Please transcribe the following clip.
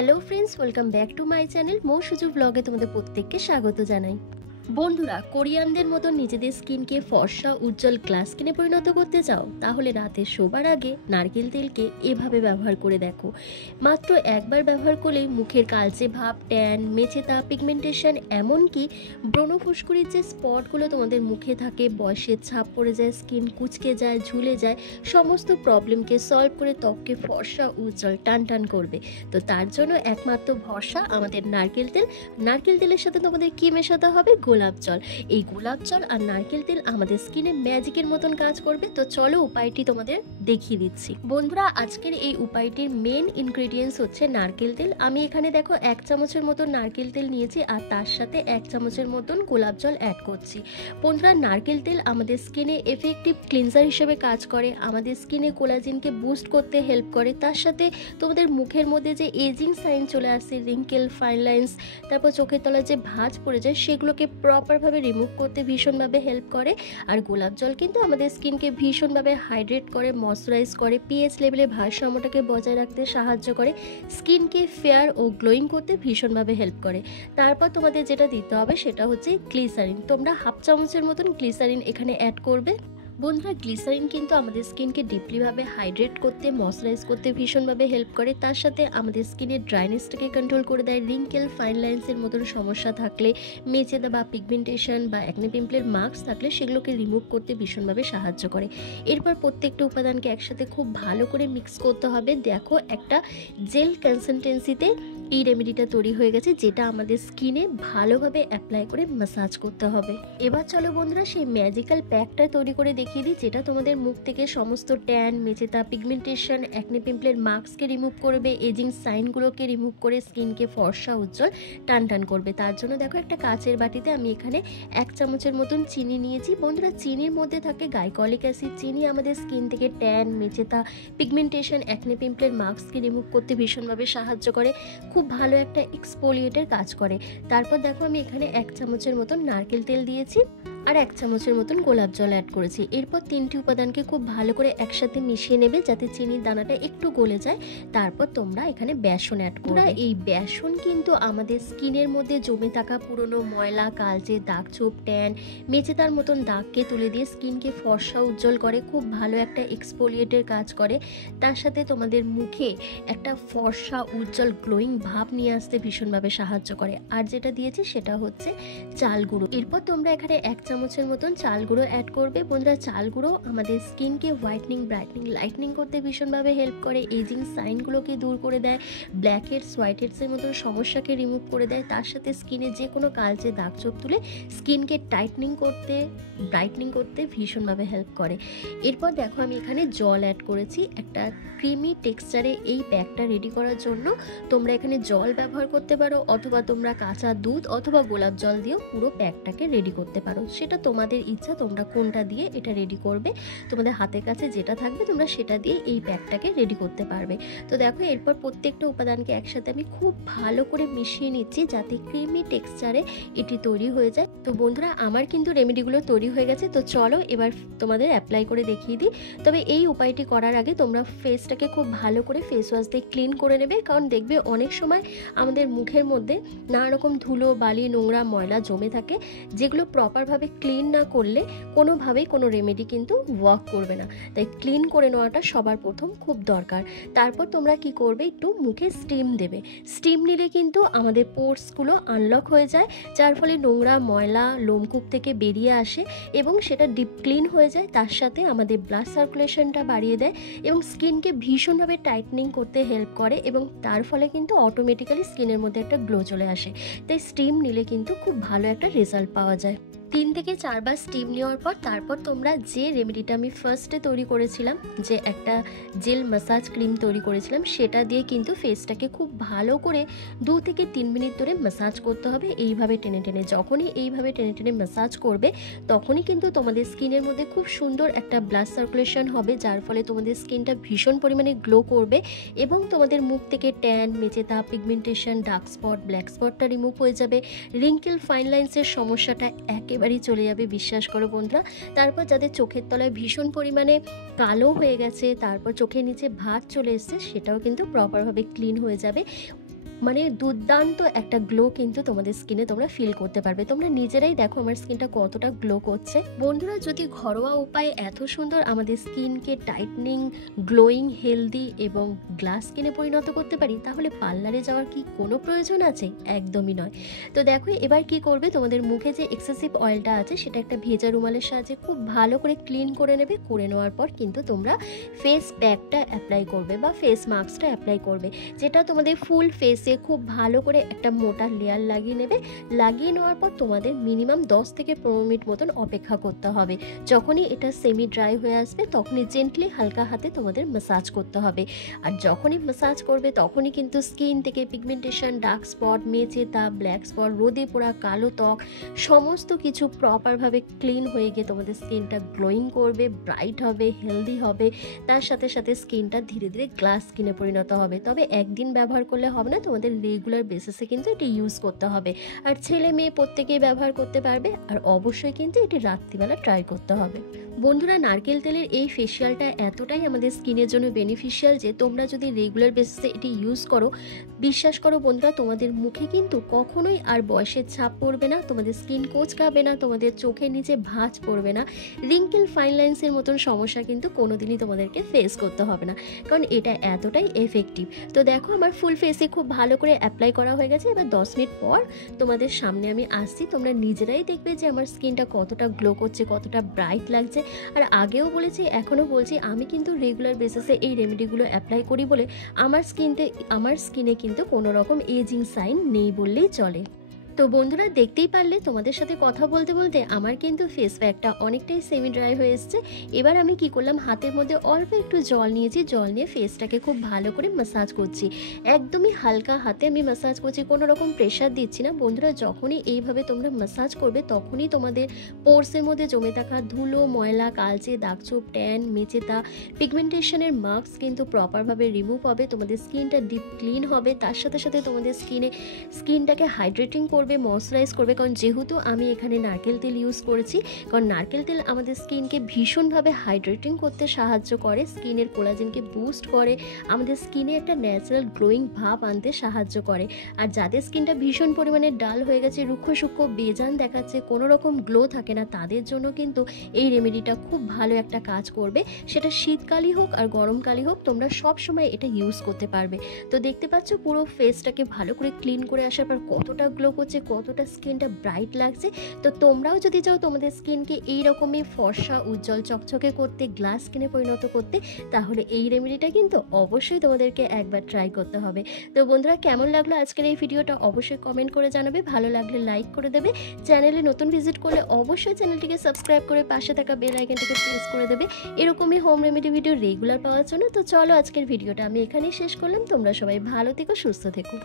Hello friends, welcome back to my channel Mo Suju ব্লগে তোমাদের প্রত্যেককে স্বাগত জানাই। বন্ধুরা, কোরিয়ানদের মতো নিজেদের স্কিনকে ফর্সা উজ্জ্বল গ্লাস স্কিনে পরিণত করতে চাও? তাহলে রাতে শোবার আগে নারকেল তেলকে এভাবে ব্যবহার করে দেখো। মাত্র একবার ব্যবহার করলেই মুখের কালচে ভাব, ট্যান, মেচেতা, পিগমেন্টেশন, এমনকি ব্রণ ফুসকুড়ির যে স্পটগুলো তোমাদের মুখে থাকে, বয়সের ছাপ পড়ে যায়, স্কিন কুচকে যায়, ঝুলে যায়, সমস্ত প্রবলেমকে সলভ করে ত্বককে ফর্সা উজ্জ্বল টান টান করবে। তো তার জন্য একমাত্র ভরসা আমাদের নারকেল তেল। নারকেল তেলের সাথে তোমাদের কি মেশাতে হবে? গোলাপ জল। এই গোলাপ জল আর নারকেল তেল আমাদের স্কিনে ম্যাজিকের মতন কাজ করবে। তো চলো উপায়টি তোমাদের দেখিয়ে দিচ্ছি। বন্ধুরা, আজকের এই উপায়টির মেন ইনগ্রেডিয়েন্টস হচ্ছে নারকেল তেল। আমি এখানে দেখো 1 চামচের মতন নারকেল তেল নিয়েছি আর তার সাথে 1 চামচের মতন গোলাপ জল অ্যাড করছি। বন্ধুরা, নারকেল তেল আমাদের স্কিনে এফেক্টিভ ক্লিনজার হিসেবে কাজ করে, আমাদের স্কিনে কোলাজেনকে বুস্ট করতে হেল্প করে। তার সাথে তোমাদের মুখের মধ্যে যে এজিং সাইন চলে আসে, রিঙ্কেল, ফাইন লাইন্স, তারপর চোখের তলায় যে ভাঁজ পড়ে যায়, সেগুলোকে প্রপারভাবে রিমুভ করতে ভীষণভাবে হেল্প করে। আর গোলাপ জল কিন্তু আমাদের স্কিনকে ভীষণভাবে হাইড্রেট করে, ময়শ্চারাইজ করে, পিএইচ লেভেলের ভারসাম্যটাকে বজায় রাখতে সাহায্য করে, স্কিনকে ফেয়ার ও গ্লোয়িং করতে ভীষণভাবে হেল্প করে। তারপর তোমাদের যেটা দিতে হবে সেটা হচ্ছে গ্লিসারিন। তোমরা 1/2 চামচের মতন গ্লিসারিন এখানে অ্যাড করবে। বন্ধুরা, গ্লিসারিন কিন্তু আমাদের স্কিনকে ডিপলিভাবে হাইড্রেট করতে, ময়শ্চারাইজ করতে ভীষণভাবে হেল্প করে। তার সাথে আমাদের স্কিনের ড্রাইনেসটাকে কন্ট্রোল করে দেয়। রিঙ্কেল, ফাইন লাইন্সের মতন সমস্যা থাকলে, মেচেদা বা পিগমেন্টেশন বা অ্যাকনে পিম্পলের মার্কস থাকলে সেগুলোকে রিমুভ করতে ভীষণভাবে সাহায্য করে। এরপর প্রত্যেকটা উপাদানকে একসাথে খুব ভালো করে মিক্স করতে হবে। দেখো, একটা জেল কনসিস্টেন্সিতে এই রেমেডিটা তৈরি হয়ে গেছে, যেটা আমাদের স্কিনে ভালোভাবে অ্যাপ্লাই করে ম্যাসাজ করতে হবে। এবার চলো বন্ধুরা, সেই ম্যাজিক্যাল প্যাকটা তৈরি করে দেখিয়ে দিই, যেটা তোমাদের মুখ থেকে সমস্ত ট্যান, মেচেতা, পিগমেন্টেশন, অ্যাকনে পিম্পলের মার্কসকে রিমুভ করবে, এজিং সাইনগুলোকে রিমুভ করে স্কিনকে ফর্সা উজ্জ্বল টান টান করবে। তার জন্য দেখো, একটা কাচের বাটিতে আমি এখানে 1 চামচের মতন চিনি নিয়েছি। বন্ধুরা, চিনির মধ্যে থাকে গ্লাইকলিক অ্যাসিড। চিনি আমাদের স্কিন থেকে ট্যান, মেচেতা, পিগমেন্টেশন, অ্যাকনে পিম্পলের মার্কসকে রিমুভ করতে ভীষণভাবে সাহায্য করে, খুব ভালো একটা এক্সফোলিয়েটের কাজ করে। তারপর দেখো, আমি এখানে 1 চামচের মতন নারকেল তেল দিয়েছি আর 1 চামচের মতন গোলাপ জল অ্যাড করেছি। এরপর 3টি উপাদানকে খুব ভালো করে একসাথে মিশিয়ে নেবে, যাতে চিনির দানাটা একটু গলে যায়। তারপর তোমরা এখানে বেসন অ্যাড করবে। এই বেসন কিন্তু আমাদের স্কিনের মধ্যে জমে থাকা পুরনো ময়লা, কালচে দাগ, ছোপ, ট্যান, মেচেদার মতন দাগকে তুলে দিয়ে স্কিনকে ফর্সা উজ্জ্বল করে, খুব ভালো একটা এক্সফোলিয়েটের কাজ করে। তার সাথে তোমাদের মুখে একটা ফর্সা উজ্জ্বল গ্লোয়িং ভাব নিয়ে আসতে ভীষণভাবে সাহায্য করে। আর যেটা দিয়েছি সেটা হচ্ছে চাল গুঁড়ো। এরপর তোমরা এখানে 1 চামচের মতন চাল গুঁড়ো অ্যাড করবে। বন্ধুরা, চাল গুঁড়ো আমাদের স্কিনকে হোয়াইটনিং, ব্রাইটনিং, লাইটনিং করতে ভীষণভাবে হেল্প করে, এজিং সাইনগুলোকে দূর করে দেয়, ব্ল্যাক হেডস, হোয়াইট হেডসের মতন সমস্যাকে রিমুভ করে দেয়। তার সাথে স্কিনে যে কোনো কালচে দাগ ছোপ তুলে স্কিনকে টাইটনিং করতে, ব্রাইটনিং করতে ভীষণভাবে হেল্প করে। এরপর দেখো, আমি এখানে জল অ্যাড করেছি। একটা ক্রিমি টেক্সচারে এই প্যাকটা রেডি করার জন্য তোমরা এখানে জল ব্যবহার করতে পারো, অথবা তোমরা কাঁচা দুধ অথবা গোলাপ জল দিয়েও পুরো প্যাকটাকে রেডি করতে পারো। সেটা তোমাদের ইচ্ছা, তোমরা কোনটা দিয়ে এটা রেডি করবে। তোমাদের হাতের কাছে যেটা থাকবে তোমরা সেটা দিয়ে এই প্যাকটাকে রেডি করতে পারবে। তো দেখো, এরপর প্রত্যেকটা উপাদানকে একসাথে আমি খুব ভালো করে মিশিয়ে নিচ্ছি, যাতে ক্রিমি টেক্সচারে এটি তৈরি হয়ে যায়। তো বন্ধুরা, আমার কিন্তু রেমেডিগুলো তৈরি হয়ে গেছে। তো চলো এবার তোমাদের অ্যাপ্লাই করে দেখিয়ে দিই। তবে এই উপায়টি করার আগে তোমরা ফেসটাকে খুব ভালো করে ফেস ওয়াশ দিয়ে ক্লিন করে নেবে, কারণ দেখবে অনেক সময় আমাদের মুখের মধ্যে নানা রকম ধুলো, বালি, নোংরা, ময়লা জমে থাকে, যেগুলো প্রপারভাবে ক্লিন না করলে কোনোভাবেই কোনো রেমেডি কিন্তু ওয়ার্ক করবে না। তাই ক্লিন করে নেওয়াটা সবার প্রথম খুব দরকার। তারপর তোমরা কি করবে, একটু মুখে স্টিম দেবে। স্টিম নিলে কিন্তু আমাদের পোর্সগুলো আনলক হয়ে যায়, যার ফলে নোংরা, ময়লা লোমকূপ থেকে বেরিয়ে আসে এবং সেটা ডিপ ক্লিন হয়ে যায়। তার সাথে আমাদের ব্লাড সার্কুলেশনটা বাড়িয়ে দেয় এবং স্কিনকে ভীষণভাবে টাইটনিং করতে হেল্প করে, এবং তার ফলে কিন্তু অটোমেটিক্যালি স্কিনের মধ্যে একটা গ্লো চলে আসে। তাই স্টিম নিলে কিন্তু খুব ভালো একটা রেজাল্ট পাওয়া যায়। 3 থেকে 4 বার স্টিম নেওয়ার পর তারপর তোমরা যে রেমেডিটা আমি ফার্স্টে তৈরি করেছিলাম, যে একটা জেল ম্যাসাজ ক্রিম তৈরি করেছিলাম, সেটা দিয়ে কিন্তু ফেসটাকে খুব ভালো করে 2 থেকে 3 মিনিট ধরে ম্যাসাজ করতে হবে, এইভাবে টেনে টেনে। যখনই এইভাবে টেনে টেনে ম্যাসাজ করবে, তখনই কিন্তু তোমাদের স্কিনের মধ্যে খুব সুন্দর একটা ব্লাড সার্কুলেশন হবে, যার ফলে তোমাদের স্কিনটা ভীষণ পরিমাণে গ্লো করবে এবং তোমাদের মুখ থেকে ট্যান, মেচেতা, পিগমেন্টেশন, ডার্ক স্পট, ব্ল্যাক স্পটটা রিমুভ হয়ে যাবে। রিঙ্কেল, ফাইন লাইন্সের সমস্যাটা একেবারেই চলে যাবে, বিশ্বাস করো বন্ধুরা। তারপর যাদের চোখের তলায় ভীষণ পরিমাণে কালো হয়ে গেছে, তারপর চোখের নিচে ভাঁজ চলে এসছে, সেটাও কিন্তু প্রপারভাবে ক্লিন হয়ে যাবে। মানে দুর্দান্ত একটা গ্লো কিন্তু তোমাদের স্কিনে তোমরা ফিল করতে পারবে। তোমরা নিজেরাই দেখো আমার স্কিনটা কতটা গ্লো করছে। বন্ধুরা, যদি ঘরোয়া উপায়ে এত সুন্দর আমাদের স্কিনকে টাইটনিং, গ্লোয়িং, হেলদি এবং গ্লাস স্কিনে পরিণত করতে পারি, তাহলে পার্লারে যাওয়ার কি কোনো প্রয়োজন আছে? একদমই নয়। তো দেখো এবার কি করবে, তোমাদের মুখে যে এক্সেসিভ অয়েলটা আছে সেটা একটা ভেজা রুমালের সাহায্যে খুব ভালো করে ক্লিন করে নেবে। করে নেওয়ার পর কিন্তু তোমরা ফেস প্যাকটা অ্যাপ্লাই করবে বা ফেস মাস্কটা অ্যাপ্লাই করবে, যেটা তোমাদের ফুল ফেসে খুব ভালো করে একটা মোটা লেয়ার লাগিয়ে নেবে। লাগিয়ে নেওয়ার পর তোমাদের মিনিমাম 10 থেকে 15 মিনিট মতন অপেক্ষা করতে হবে। যখনই এটা সেমি ড্রাই হয়ে আসবে তখনই জেন্টলি হালকা হাতে তোমাদের ম্যাসাজ করতে হবে। আর যখনই ম্যাসাজ করবে তখনই কিন্তু স্কিন থেকে পিগমেন্টেশন, ডার্ক স্পট, মেচেতা, ব্ল্যাক স্পট, রোদে পোড়া, কালো ত্বক সমস্ত কিছু প্রপারভাবে ক্লিন হয়ে গিয়ে তোমাদের স্কিনটা গ্লোয়িং করবে, ব্রাইট হবে, হেলদি হবে। তার সাথে সাথে স্কিনটা ধীরে ধীরে গ্লাস স্কিনে পরিণত হবে। তবে একদিন ব্যবহার করলে হবে না, তোমাদের রেগুলার বেসিসে কিন্তু এটি ইউজ করতে হবে। আর ছেলে মেয়ে প্রত্যেকেই ব্যবহার করতে পারবে। আর অবশ্যই কিন্তু এটি রাত্রিবেলা ট্রাই করতে হবে। বন্ধুরা, নারকেল তেলের এই ফেসিয়ালটা এতটাই আমাদের স্কিনের জন্য বেনিফিশিয়াল যে তোমরা যদি রেগুলার বেসিসে এটি ইউজ করো, বিশ্বাস করো বন্ধুরা, তোমাদের মুখে কিন্তু কখনোই আর বয়সের ছাপ পড়বে না, তোমাদের স্কিন কোঁচকাবে না, তোমাদের চোখের নিচে ভাঁজ পড়বে না, রিঙ্কেল, ফাইন লাইন্সের মতন সমস্যা কিন্তু কোনোদিনই তোমাদেরকে ফেস করতে হবে না, কারণ এটা এতটাই এফেক্টিভ। তো দেখো আমার ফুল ফেসে খুব ভালো করে অ্যাপ্লাই করা হয়ে গেছে। এবার 10 মিনিট পর তোমাদের সামনে আমি আসছি, তোমরা নিজেরাই দেখবে যে আমার স্কিনটা কতটা গ্লো করছে, কতটা ব্রাইট লাগছে। আর আগেও বলেছি, এখনও বলছি, আমি কিন্তু রেগুলার বেসিসে এই রেমেডিগুলো অ্যাপ্লাই করি বলে আমার স্কিনে কিন্তু কোনো রকম এজিং সাইন নেই বললেই চলে। তো বন্ধুরা, দেখতেই পারলে তোমাদের সাথে কথা বলতে বলতে আমার কিন্তু ফেস প্যাকটা অনেকটাই সেমি ড্রাই হয়ে এসছে। এবার আমি কি করলাম, হাতের মধ্যে অল্প একটু জল নিয়েছি, জল নিয়ে ফেসটাকে খুব ভালো করে ম্যাসাজ করছি। একদমই হালকা হাতে আমি ম্যাসাজ করছি, কোনো রকম প্রেশার দিচ্ছি না। বন্ধুরা, যখনই এইভাবে তোমরা ম্যাসাজ করবে তখনই তোমাদের পোর্সের মধ্যে জমে থাকা ধুলো, ময়লা, কালচে, দাগছোপ, ট্যান, মেচেতা, পিগমেন্টেশনের মার্কস কিন্তু প্রপারভাবে রিমুভ হবে। তোমাদের স্কিনটা ডিপ ক্লিন হবে। তার সাথে সাথে তোমাদের স্কিনটাকে হাইড্রেটিং করবে, ময়শ্চারাইজ করবে। কারণ যেহেতু আমি এখানে নারকেল তেল ইউজ করেছি, কারণ নারকেল তেল আমাদের স্কিনকে ভীষণভাবে হাইড্রেটিং করতে সাহায্য করে, স্কিনের কোলাজেনকে বুস্ট করে, আমাদের স্কিনে একটা ন্যাচারাল গ্লোয়িং ভাব আনতে সাহায্য করে। আর যাদের স্কিনটা ভীষণ পরিমাণে ডাল হয়ে গেছে, রুক্ষ সূক্ষ্ম, বেজান দেখাচ্ছে, কোনো রকম গ্লো থাকে না, তাদের জন্য কিন্তু এই রেমেডিটা খুব ভালো একটা কাজ করবে। সেটা শীতকালই হোক আর গরমকালই হোক, তোমরা সব সময় এটা ইউজ করতে পারবে। তো দেখতে পাচ্ছ পুরো ফেসটাকে ভালো করে ক্লিন করে আসার পর কতটা গ্লো করছে, কতটা স্কিনটা ব্রাইট লাগছে। তো তোমরাও যদি চাও তোমাদের স্কিনকে এইরকমই ফর্সা, উজ্জ্বল, চকচকে করতে, গ্লাস স্কিনে পরিণত করতে, তাহলে এই রেমেডিটা কিন্তু অবশ্যই তোমাদেরকে একবার ট্রাই করতে হবে। তো বন্ধুরা, কেমন লাগলো আজকের এই ভিডিওটা অবশ্যই কমেন্ট করে জানাবে। ভালো লাগলে লাইক করে দেবে। চ্যানেলে নতুন ভিজিট করলে অবশ্যই চ্যানেলটিকে সাবস্ক্রাইব করে পাশে থাকা বেল আইকনটাকে প্রেস করে দেবে এরকমই হোম রেমেডি ভিডিও রেগুলার পাওয়ার জন্য। তো চলো আজকের ভিডিওটা আমি এখানেই শেষ করলাম। তোমরা সবাই ভালো থেকো, সুস্থ থেকো।